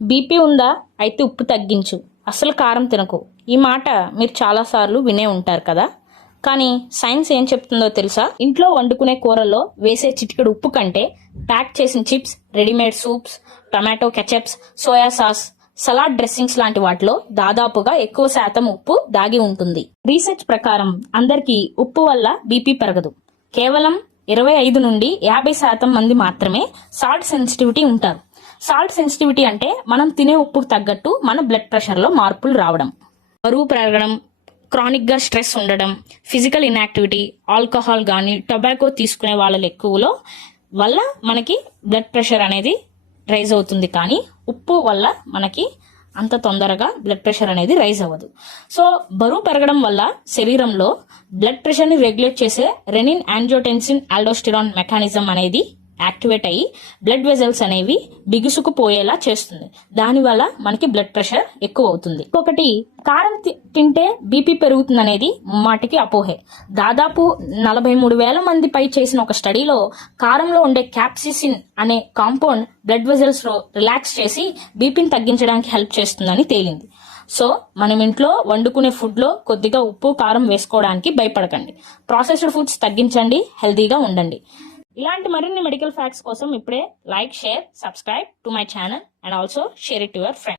BP ఉందా? అయితే ఉప్పు తగ్గించు, అసలు కారం తినకు. ఈ మాట మీరు చాలాసార్లు వినే ఉంటారు కదా. కానీ సైన్స్ ఏం చెప్తుందో తెలుసా? ఇంట్లో వండుకునే కూరల్లో వేసే చిటికెడు ఉప్పు కంటే ప్యాక్ చేసిన chips, readymade soups, tomato ketchups, soya sauce, salad dressings లాంటి వాటిలో దాదాపుగా ఎక్కువ శాతం ఉప్పు దాగి ఉంటుంది. రీసెర్చ్ ప్రకారం అందరికీ ఉప్పు వల్ల బీపీ పెరగదు. కేవలం 25 నుండి 50% మంది మాత్రమే సాల్ట్ సెన్సిటివిటీ ఉంటారు. సాల్ట్ సెన్సిటివిటీ అంటే మనం తినే ఉప్పుకు తగ్గట్టు మన బ్లడ్ ప్రెషర్ లో మార్పులు రావడం, బరువు పెరగడం, క్రానిక్ గా స్ట్రెస్ ఉండడం, ఫిజికల్ ఇన్యాక్టివిటీ, ఆల్కహాల్ గానీ టొబాకో తీసుకునే వాళ్ళ ఎక్కువలో వల్ల మనకి బ్లడ్ ప్రెషర్ అనేది రైజ్ అవుతుంది. కానీ ఉప్పు వల్ల మనకి అంత తొందరగా బ్లడ్ ప్రెషర్ అనేది రైజ్ అవ్వదు. సో బరువు పెరగడం వల్ల శరీరంలో బ్లడ్ ప్రెషర్ ని రెగ్యులేట్ చేసే రెనిన్, యాంజియోటెన్సిన్, ఆల్డోస్టిరాన్ మెకానిజం అనేది యాక్టివేట్ అయ్యి బ్లడ్ వెజల్స్ అనేవి బిగుసుకుపోయేలా చేస్తుంది. దానివల్ల మనకి బ్లడ్ ప్రెషర్ ఎక్కువ అవుతుంది. ఒకటి, కారం తింటే బీపీ పెరుగుతుంది అనేది మాటికి అపోహే. దాదాపు 43,000 మంది పై చేసిన ఒక స్టడీలో కారంలో ఉండే క్యాప్సిసిన్ అనే కాంపౌండ్ బ్లడ్ వెజల్స్ లో రిలాక్స్ చేసి బీపీని తగ్గించడానికి హెల్ప్ చేస్తుందని తేలింది. సో మనం ఇంట్లో వండుకునే ఫుడ్ లో కొద్దిగా ఉప్పు, కారం వేసుకోవడానికి భయపడకండి. ప్రాసెస్డ్ ఫుడ్స్ తగ్గించండి, హెల్దీగా ఉండండి. ఇలాంటి మరిన్ని మెడికల్ ఫ్యాక్ట్స్ కోసం ఇప్పుడే like, share, subscribe to my channel and also share it to your friends.